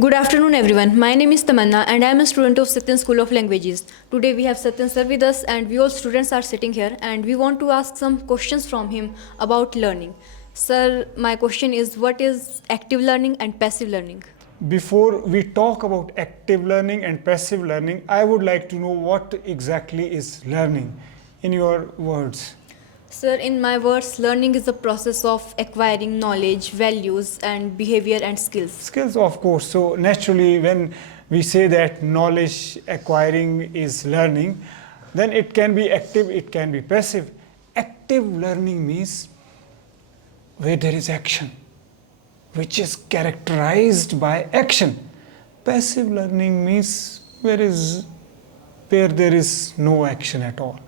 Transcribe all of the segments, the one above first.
Good afternoon, everyone. My name is Tamanna, and I am a student of Satyan School of Languages. Today, we have Satyan sir with us, and we all students are sitting here, and we want to ask some questions from him about learning. Sir, my question is, what is active learning and passive learning? Before we talk about active learning and passive learning, I would like to know what exactly is learning in your words. Sir, in my words, learning is the process of acquiring knowledge, values, and behavior and skills. Skills, of course. So naturally, when we say that knowledge acquiring is learning, then it can be active, it can be passive. Active learning means where there is action, which is characterized by action. Passive learning means where there is no action at all.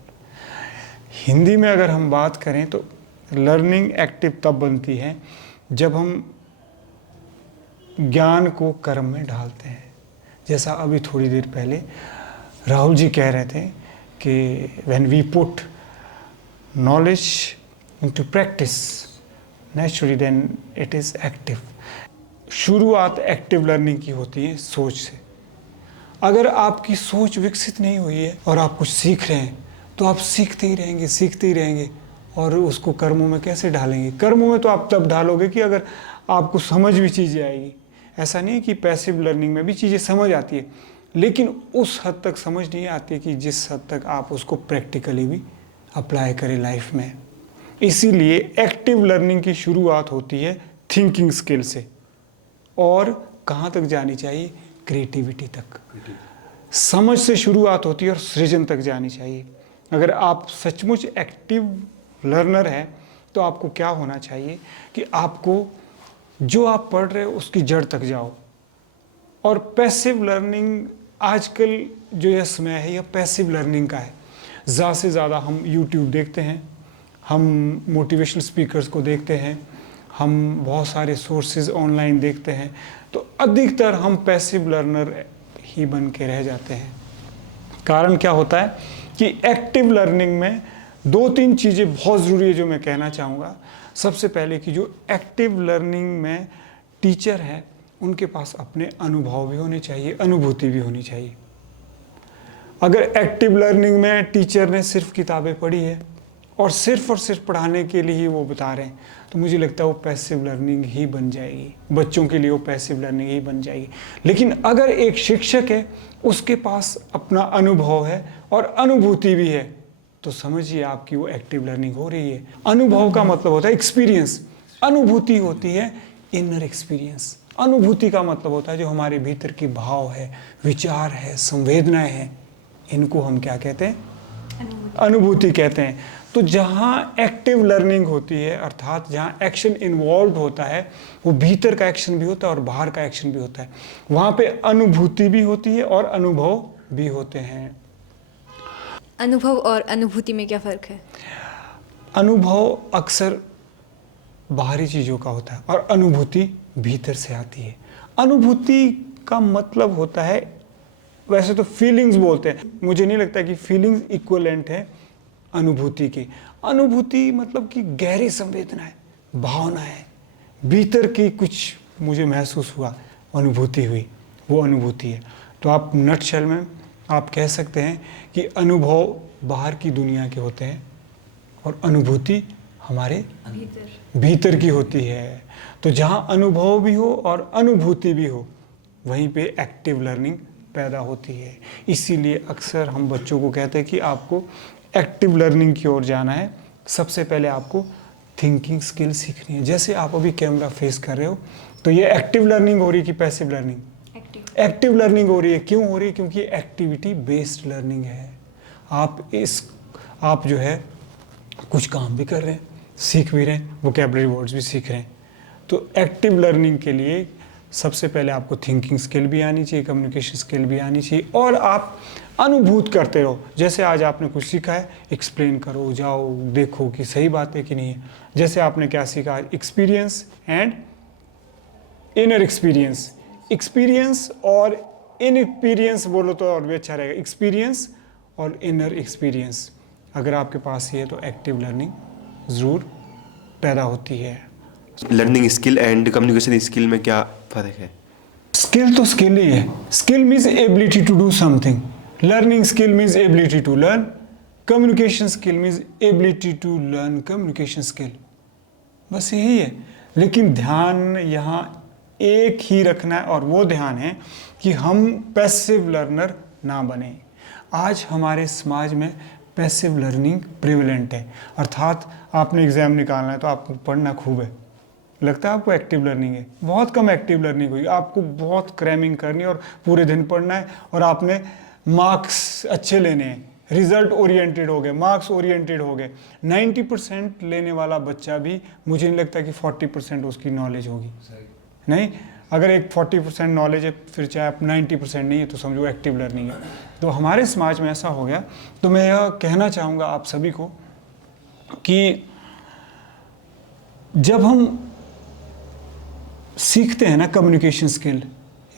Hindi में अगर हम बात करें तो learning active तब बनती है जब हम ज्ञान को कर्म में ढालते हैं। जैसा अभी थोड़ी देर पहले राहुल जी कह रहे थे कि when we put knowledge into practice naturally then it is active. शुरुआत एक्टिव लर्निंग की होती है सोच से। अगर आपकी सोच विकसित नहीं हुई है और आप कुछ सीख रहे हैं तो आप सीखते ही रहेंगे और उसको कर्मों में कैसे ढालेंगे? कर्मों में तो आप तब ढालोगे कि अगर आपको समझ भी चीज़ें आएगी। ऐसा नहीं है कि पैसिव लर्निंग में भी चीज़ें समझ आती है, लेकिन उस हद तक समझ नहीं आती है कि जिस हद तक आप उसको प्रैक्टिकली भी अप्लाई करें लाइफ में। इसीलिए एक्टिव लर्निंग की शुरुआत होती है थिंकिंग स्किल से। और कहाँ तक जानी चाहिए? क्रिएटिविटी तक। समझ से शुरुआत होती है और सृजन तक जानी चाहिए। अगर आप सचमुच एक्टिव लर्नर हैं तो आपको क्या होना चाहिए कि आपको जो आप पढ़ रहे हो उसकी जड़ तक जाओ। और पैसिव लर्निंग आजकल जो यह समय है यह पैसिव लर्निंग का है। ज़्यादा से ज़्यादा हम यूट्यूब देखते हैं, हम मोटिवेशनल स्पीकर्स को देखते हैं, हम बहुत सारे सोर्सेज ऑनलाइन देखते हैं, तो अधिकतर हम पैसिव लर्नर ही बन के रह जाते हैं। कारण क्या होता है कि एक्टिव लर्निंग में दो तीन चीज़ें बहुत ज़रूरी है जो मैं कहना चाहूँगा। सबसे पहले कि जो एक्टिव लर्निंग में टीचर है उनके पास अपने अनुभव भी होने चाहिए, अनुभूति भी होनी चाहिए। अगर एक्टिव लर्निंग में टीचर ने सिर्फ किताबें पढ़ी है और सिर्फ पढ़ाने के लिए ही वो बता रहे हैं तो मुझे लगता है वो पैसिव लर्निंग ही बन जाएगी। बच्चों के लिए वो पैसिव लर्निंग ही बन जाएगी। लेकिन अगर एक शिक्षक है, उसके पास अपना अनुभव है और अनुभूति भी है, तो समझिए आपकी वो एक्टिव लर्निंग हो रही है। अनुभव का मतलब होता है एक्सपीरियंस, अनुभूति होती है इनर एक्सपीरियंस। अनुभूति का मतलब होता है जो हमारे भीतर की भाव है, विचार है, संवेदनाएं हैं, इनको हम क्या कहते हैं? अनुभूति कहते हैं। तो जहाँ एक्टिव लर्निंग होती है अर्थात जहाँ एक्शन इन्वॉल्व होता है, वो भीतर का एक्शन भी होता है और बाहर का एक्शन भी होता है। वहाँ पे अनुभूति भी होती है और अनुभव भी होते हैं। अनुभव और अनुभूति में क्या फ़र्क है? अनुभव अक्सर बाहरी चीज़ों का होता है और अनुभूति भीतर से आती है। अनुभूति का मतलब होता है, वैसे तो फीलिंग्स बोलते हैं, मुझे नहीं लगता कि फीलिंग्स इक्वलेंट है अनुभूति की। अनुभूति मतलब कि गहरी संवेदना है, भावना है, भीतर की कुछ मुझे महसूस हुआ, अनुभूति हुई, वो अनुभूति है। तो आप नटशेल में आप कह सकते हैं कि अनुभव बाहर की दुनिया के होते हैं और अनुभूति हमारे भीतर की होती है। तो जहाँ अनुभव भी हो और अनुभूति भी हो वहीं पे एक्टिव लर्निंग पैदा होती है। इसीलिए अक्सर हम बच्चों को कहते हैं कि आपको एक्टिव लर्निंग की ओर जाना है। सबसे पहले आपको थिंकिंग स्किल सीखनी है। जैसे आप अभी कैमरा फेस कर रहे हो तो ये एक्टिव लर्निंग हो रही है कि पैसिव लर्निंग? एक्टिव लर्निंग हो रही है। क्यों हो रही है? क्योंकि एक्टिविटी बेस्ड लर्निंग है। आप जो है कुछ काम भी कर रहे हैं, सीख भी रहे हैं, वोकैबुलरी वर्ड्स भी सीख रहे हैं। तो एक्टिव लर्निंग के लिए सबसे पहले आपको थिंकिंग स्किल भी आनी चाहिए, कम्युनिकेशन स्किल भी आनी चाहिए और आप अनुभूत करते रहो। जैसे आज आपने कुछ सीखा है, एक्सप्लेन करो, जाओ देखो कि सही बात है कि नहीं है। जैसे आपने क्या सीखा? Experience and inner experience. Experience और इनएक्सपीरियंस बोलो तो और भी अच्छा रहेगा। एक्सपीरियंस और इनर एक्सपीरियंस अगर आपके पास ही है तो एक्टिव लर्निंग ज़रूर पैदा होती है। Learning skill and communication skill में क्या फ़र्क है? स्किल तो स्किल ही है. Skill means ability to do something. Learning skill means ability to learn. Communication skill means ability to learn communication skill. बस यही है. लेकिन ध्यान यहाँ एक ही रखना है, और वो ध्यान है कि हम पैसिव लर्नर ना बने. आज हमारे समाज में पैसिव लर्निंग प्रिवेलेंट है, अर्थात आपने एग्ज़ाम निकालना है तो आपको पढ़ना खूब है, लगता है आपको एक्टिव लर्निंग है. बहुत कम एक्टिव लर्निंग हुई. आपको बहुत क्रैमिंग करनी है और पूरे दिन पढ़ना है, और आपने मार्क्स अच्छे लेने हैं. रिजल्ट ओरिएंटेड हो गए, मार्क्स ओरिएंटेड हो गए. 90% लेने वाला बच्चा भी मुझे नहीं लगता कि 40% उसकी नॉलेज होगी. नहीं, अगर एक 40% नॉलेज है, फिर चाहे आप 90% नहीं है तो समझो एक्टिव लर्निंग है. तो हमारे समाज में ऐसा हो गया. तो मैं यह कहना चाहूँगा आप सभी को कि जब हम सीखते हैं ना कम्युनिकेशन स्किल,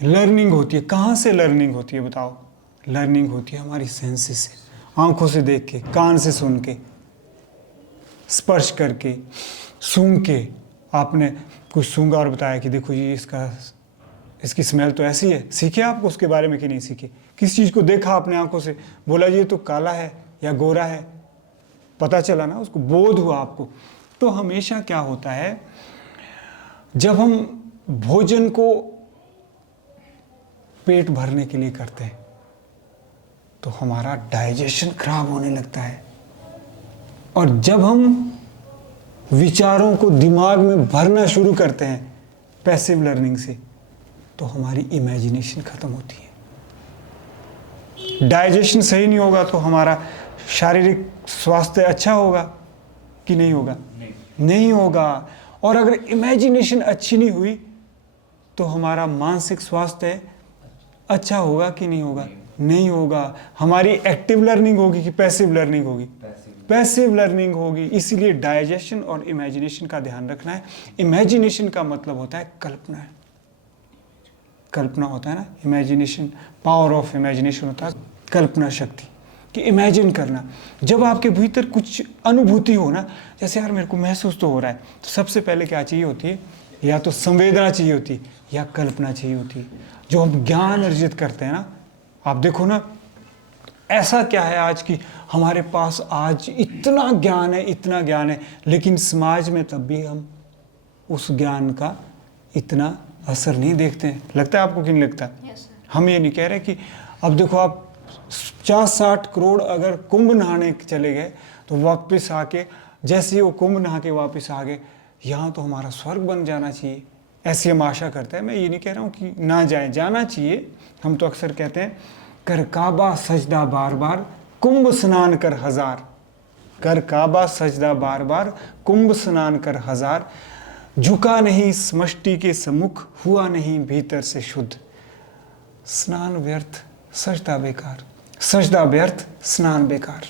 लर्निंग होती है. कहाँ से लर्निंग होती है बताओ? लर्निंग होती है हमारी सेंसेस से, आंखों से देख के, कान से सुन के, स्पर्श करके, सूंघ के. आपने कुछ सूंघा और बताया कि देखो ये इसकी स्मेल तो ऐसी है. सीखे आपको उसके बारे में कि नहीं सीखे? किस चीज़ को देखा आपने आंखों से, बोला ये तो काला है या गोरा है, पता चला ना, उसको बोध हुआ आपको. तो हमेशा क्या होता है, जब हम भोजन को पेट भरने के लिए करते हैं तो हमारा डाइजेशन खराब होने लगता है, और जब हम विचारों को दिमाग में भरना शुरू करते हैं पैसिव लर्निंग से, तो हमारी इमेजिनेशन खत्म होती है. डाइजेशन सही नहीं होगा तो हमारा शारीरिक स्वास्थ्य अच्छा होगा कि नहीं होगा? नहीं होगा. और अगर इमेजिनेशन अच्छी नहीं हुई तो हमारा मानसिक स्वास्थ्य अच्छा होगा कि नहीं होगा? नहीं होगा. हमारी एक्टिव लर्निंग होगी कि पैसिव लर्निंग होगी? पैसिव लर्निंग होगी. इसीलिए डाइजेशन और इमेजिनेशन का ध्यान रखना है. इमेजिनेशन का मतलब होता है कल्पना. कल्पना होता है ना, इमेजिनेशन, पावर ऑफ इमेजिनेशन होता है कल्पना शक्ति, कि इमेजिन करना. जब आपके भीतर कुछ अनुभूति हो ना, जैसे यार मेरे को महसूस तो हो रहा है, तो सबसे पहले क्या चाहिए होती है? या तो संवेदना चाहिए होती है या कल्पना चाहिए होती है. जो हम ज्ञान अर्जित करते हैं ना, आप देखो ना, ऐसा क्या है आज की हमारे पास आज इतना ज्ञान है, इतना ज्ञान है, लेकिन समाज में तब भी हम उस ज्ञान का इतना असर नहीं देखते हैं. लगता है आपको कि नहीं लगता? हम ये नहीं कह रहे कि अब देखो आप 50-60 करोड़ अगर कुंभ नहाने चले गए तो वापस आके, जैसे ही वो कुंभ नहा के वापस आ गए, यहाँ तो हमारा स्वर्ग बन जाना चाहिए, ऐसी हम आशा करते हैं. मैं ये नहीं कह रहा हूँ कि ना जाए, जाना चाहिए. हम तो अक्सर कहते हैं कर काबा सजदा बार बार, कुंभ स्नान कर हजार. कर काबा सजदा बार बार, कुंभ स्नान कर हजार. झुका नहीं समष्टि के सम्मुख, हुआ नहीं भीतर से शुद्ध. स्नान व्यर्थ सजदा बेकार, सजदा व्यर्थ स्नान बेकार.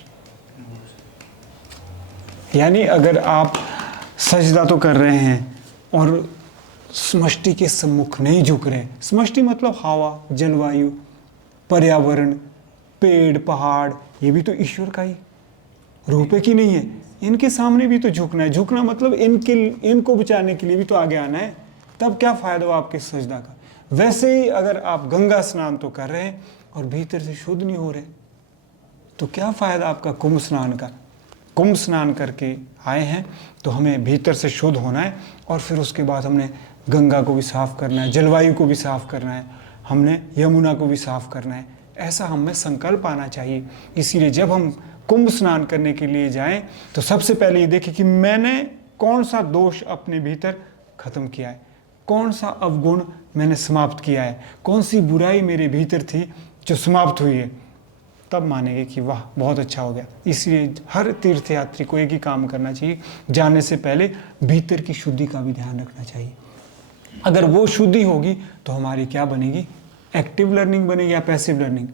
यानी अगर आप सजदा तो कर रहे हैं और समष्टि के सम्मुख नहीं झुक रहे. समष्टि मतलब हवा, जलवायु, पर्यावरण, पेड़, पहाड़, ये भी तो ईश्वर का ही रूप है कि नहीं है? इनके सामने भी तो झुकना है. झुकना मतलब इनको बचाने के लिए भी तो आगे आना है. तब क्या फ़ायदा हुआ आपके सजदा का? वैसे ही अगर आप गंगा स्नान तो कर रहे हैं और भीतर से शुद्ध नहीं हो रहे, तो क्या फ़ायदा आपका कुंभ स्नान का? कुंभ स्नान करके आए हैं तो हमें भीतर से शुद्ध होना है, और फिर उसके बाद हमने गंगा को भी साफ़ करना है, जलवायु को भी साफ़ करना है, हमने यमुना को भी साफ़ करना है. ऐसा हम में संकल्प आना चाहिए. इसीलिए जब हम कुंभ स्नान करने के लिए जाएं तो सबसे पहले ये देखें कि मैंने कौन सा दोष अपने भीतर ख़त्म किया है, कौन सा अवगुण मैंने समाप्त किया है, कौन सी बुराई मेरे भीतर थी जो समाप्त हुई है. तब मानेंगे कि वाह बहुत अच्छा हो गया. इसलिए हर तीर्थयात्री को एक ही काम करना चाहिए, जाने से पहले भीतर की शुद्धि का भी ध्यान रखना चाहिए. अगर वो शुद्धि होगी तो हमारी क्या बनेगी? एक्टिव लर्निंग बनेगी या पैसिव लर्निंग?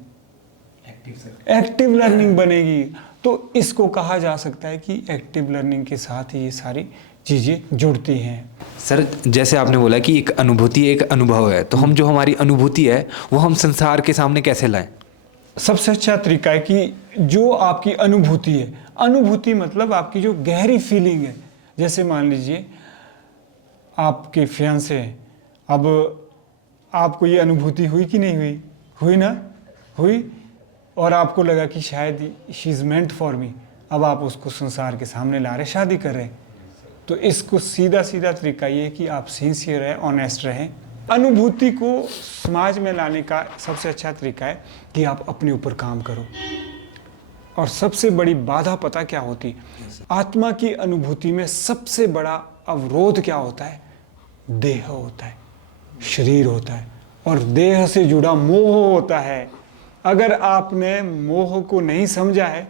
एक्टिव लर्निंग बनेगी. तो इसको कहा जा सकता है कि एक्टिव लर्निंग के साथ ही ये सारी चीज़ें जुड़ती हैं. सर, जैसे आपने बोला कि एक अनुभूति एक अनुभव है, तो हम जो हमारी अनुभूति है वो हम संसार के सामने कैसे लाएं? सबसे अच्छा तरीका है कि जो आपकी अनुभूति है, अनुभूति मतलब आपकी जो गहरी फीलिंग है. जैसे मान लीजिए आपके फियांसे हैं, अब आपको ये अनुभूति हुई कि नहीं हुई? हुई ना? हुई। और आपको लगा कि शायद she is meant for me. अब आप उसको संसार के सामने ला रहे, शादी कर रहे हैं। तो इसको सीधा सीधा तरीका ये है कि आप सिंसियर रहें, ऑनेस्ट रहें। अनुभूति को समाज में लाने का सबसे अच्छा तरीका है कि आप अपने ऊपर काम करो। और सबसे बड़ी बाधा पता क्या होती? आत्मा की अनुभूति में सबसे बड़ा अवरोध क्या होता है? देह होता है, शरीर होता है, और देह से जुड़ा मोह होता है। अगर आपने मोह को नहीं समझा है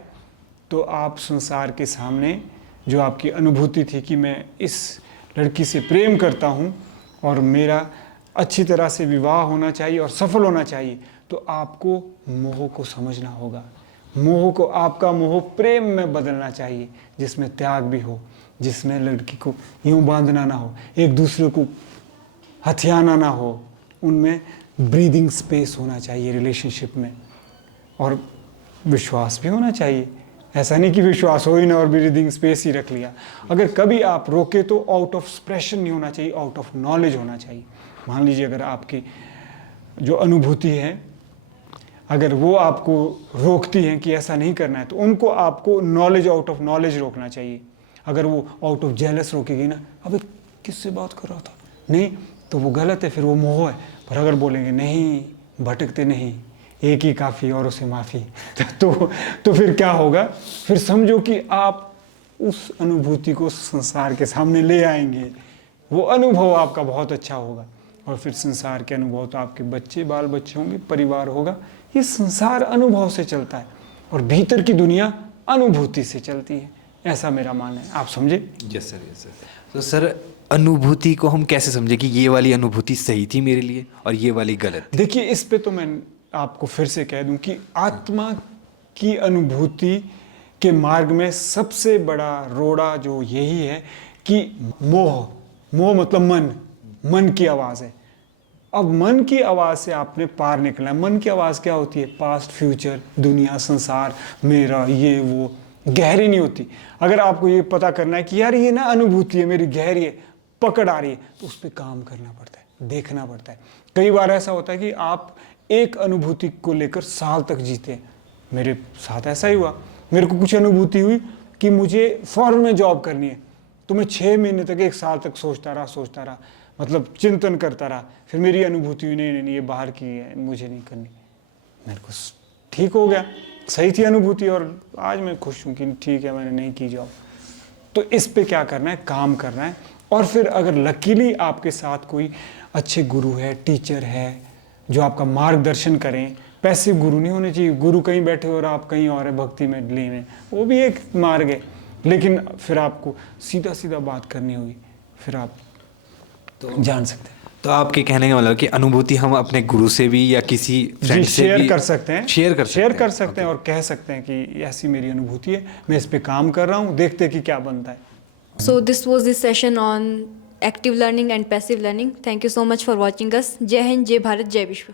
तो आप संसार के सामने जो आपकी अनुभूति थी कि मैं इस लड़की से प्रेम करता हूँ और मेरा अच्छी तरह से विवाह होना चाहिए और सफल होना चाहिए, तो आपको मोह को समझना होगा। मोह को, आपका मोह प्रेम में बदलना चाहिए, जिसमें त्याग भी हो, जिसमें लड़की को यूं बांधना ना हो, एक दूसरे को हथियाना ना हो, उनमें ब्रीदिंग स्पेस होना चाहिए रिलेशनशिप में, और विश्वास भी होना चाहिए। ऐसा नहीं कि विश्वास हो ही ना और ब्रीदिंग स्पेस ही रख लिया। अगर कभी आप रोके तो आउट ऑफ एक्सप्रेशन नहीं होना चाहिए, आउट ऑफ नॉलेज होना चाहिए। मान लीजिए अगर आपकी जो अनुभूति है, अगर वो आपको रोकती हैं कि ऐसा नहीं करना है, तो उनको आपको नॉलेज, आउट ऑफ नॉलेज रोकना चाहिए। अगर वो आउट ऑफ जेलस रोकेगी ना, अबे किससे बात कर रहा था, नहीं, तो वो गलत है, फिर वो मोह है। पर अगर बोलेंगे नहीं, भटकते नहीं, एक ही काफ़ी और उसे माफ़ी, तो फिर क्या होगा? फिर समझो कि आप उस अनुभूति को संसार के सामने ले आएंगे। वो अनुभव आपका बहुत अच्छा होगा, और फिर संसार के अनुभव तो आपके बच्चे, बाल बच्चे होंगे, परिवार होगा। ये संसार अनुभव से चलता है और भीतर की दुनिया अनुभूति से चलती है। ऐसा मेरा मानना है। आप समझे? Yes sir, yes sir. तो सर, अनुभूति को हम कैसे समझे कि ये वाली अनुभूति सही थी मेरे लिए और ये वाली गलत थी? देखिए, इस पे तो मैं आपको फिर से कह दूं कि आत्मा की अनुभूति के मार्ग में सबसे बड़ा रोड़ा जो यही है कि मोह, मोह मतलब मन की आवाज़ है। अब मन की आवाज़ से आपने पार निकलना है। मन की आवाज़ क्या होती है? पास्ट, फ्यूचर, दुनिया, संसार, मेरा, ये वो, गहरी नहीं होती। अगर आपको ये पता करना है कि यार ये ना अनुभूति है मेरी, गहरी है, पकड़ आ रही है, तो उस पर काम करना पड़ता है, देखना पड़ता है। कई बार ऐसा होता है कि आप एक अनुभूति को लेकर साल तक जीते हैं। मेरे साथ ऐसा ही हुआ। मेरे को कुछ अनुभूति हुई कि मुझे फॉरेन में जॉब करनी है, तो मैं 6 महीने तक, 1 साल तक सोचता रहा, मतलब चिंतन करता रहा। फिर मेरी अनुभूति हुई, नहीं, ये बाहर की है, मुझे नहीं करनी। मेरे को ठीक हो गया, सही थी अनुभूति, और आज मैं खुश हूँ कि ठीक है, मैंने नहीं की जॉब। तो इस पे क्या करना है? काम करना है। और फिर अगर लकीली आपके साथ कोई अच्छे गुरु है, टीचर है, जो आपका मार्गदर्शन करें। पैसिव गुरु नहीं होने चाहिए। गुरु कहीं बैठे और आप कहीं और है, भक्ति में लीन है, वो भी एक मार्ग है, लेकिन फिर आपको सीधा सीधा बात करनी होगी, फिर आप तो जान सकते हैं। तो आपके कहने का मतलब कि अनुभूति हम अपने गुरु से भी या किसी फ्रेंड से शेयर भी कर सकते हैं, शेयर कर सकते हैं और कह सकते हैं कि ऐसी मेरी अनुभूति है, मैं इस पे काम कर रहा हूँ, देखते हैं कि क्या बनता है। So this was the session on active learning and passive learning. Thank you so much for watching us. जय हिंद, जय भारत, जय विश्व.